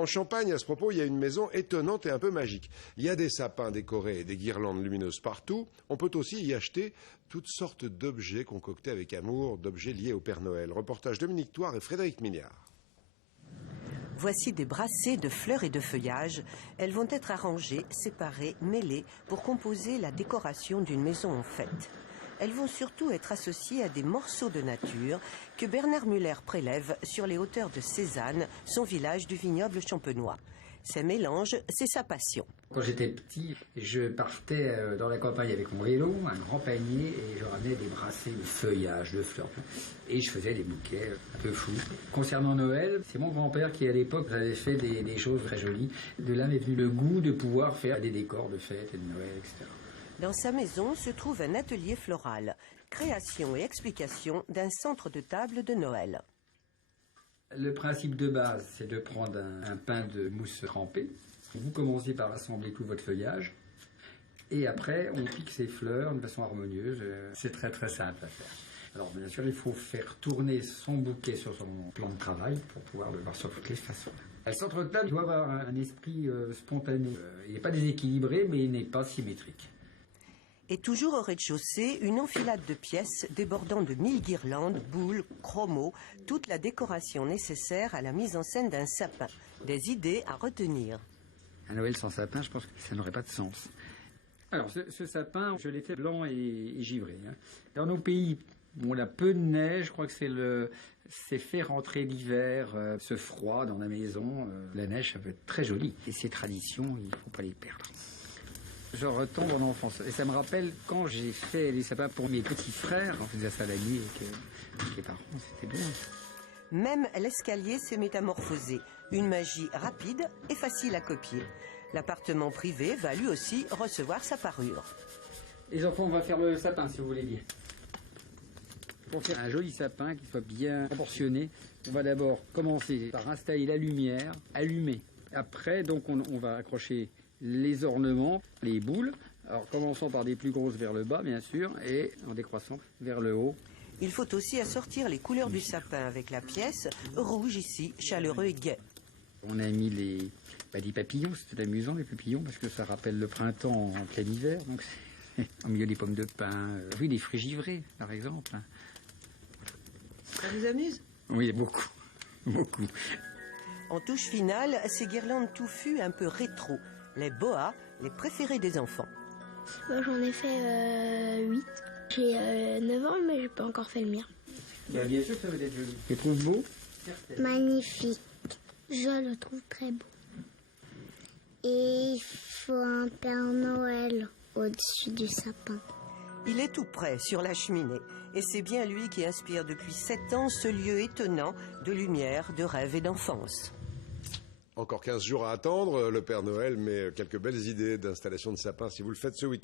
En Champagne, à ce propos, il y a une maison étonnante et un peu magique. Il y a des sapins décorés et des guirlandes lumineuses partout. On peut aussi y acheter toutes sortes d'objets concoctés avec amour, d'objets liés au Père Noël. Reportage Dominique Thouard et Frédéric Mignard. Voici des brassées de fleurs et de feuillages. Elles vont être arrangées, séparées, mêlées pour composer la décoration d'une maison en fête. Elles vont surtout être associées à des morceaux de nature que Bernard Muller prélève sur les hauteurs de Cézanne, son village du vignoble champenois. Ces mélanges, c'est sa passion. Quand j'étais petit, je partais dans la campagne avec mon vélo, un grand panier, et je ramenais des brassées de feuillages, de fleurs. Et je faisais des bouquets un peu fous. Concernant Noël, c'est mon grand-père qui, à l'époque, avait fait des choses très jolies. De là m'est venu le goût de pouvoir faire des décors de fêtes et de Noël, etc. Dans sa maison se trouve un atelier floral, création et explication d'un centre de table de Noël. Le principe de base, c'est de prendre un pain de mousse trempée. Vous commencez par assembler tout votre feuillage. Et après, on pique ses fleurs de façon harmonieuse. C'est très très simple à faire. Alors bien sûr, il faut faire tourner son bouquet sur son plan de travail pour pouvoir le voir sur toutes les façons. Le centre de table doit avoir un esprit spontané. Il n'est pas déséquilibré, mais il n'est pas symétrique. Et toujours au rez-de-chaussée, une enfilade de pièces débordant de 1000 guirlandes, boules, chromos, toute la décoration nécessaire à la mise en scène d'un sapin. Des idées à retenir. Un Noël sans sapin, je pense que ça n'aurait pas de sens. Alors, ce sapin, je l'ai fait blanc et givré. Dans nos pays, on a peu de neige, je crois que c'est fait rentrer l'hiver, ce froid dans la maison. La neige, ça peut être très joli. Et ces traditions, il ne faut pas les perdre. Je retombe en enfance. Et ça me rappelle quand j'ai fait les sapins pour mes petits frères. On faisait ça la nuit avec les parents, c'était bien. Même l'escalier s'est métamorphosé. Une magie rapide et facile à copier. L'appartement privé va lui aussi recevoir sa parure. Les enfants, on va faire le sapin si vous voulez bien. Pour faire un joli sapin qui soit bien proportionné, on va d'abord commencer par installer la lumière, allumer. Après, donc, on va accrocher les ornements, les boules, alors commençons par des plus grosses vers le bas bien sûr et en décroissant vers le haut. Il faut aussi assortir les couleurs du sapin avec la pièce, rouge ici, chaleureux et gai. On a mis des papillons, c'était amusant les papillons parce que ça rappelle le printemps en plein hiver, donc au milieu des pommes de pin, oui des fruits givrés par exemple. Ça vous amuse? Oui, beaucoup, beaucoup. En touche finale, ces guirlandes touffues un peu rétro. Les boas, les préférés des enfants. Moi j'en ai fait 8. J'ai 9 ans mais j'ai pas encore fait le mien. Bien sûr ça va être joli. Tu le trouves beau? Magnifique. Je le trouve très beau. Et il faut un Père Noël au-dessus du sapin. Il est tout prêt sur la cheminée. Et c'est bien lui qui inspire depuis 7 ans ce lieu étonnant de lumière, de rêve et d'enfance. Encore 15 jours à attendre, le Père Noël met quelques belles idées d'installation de sapin si vous le faites ce week-end.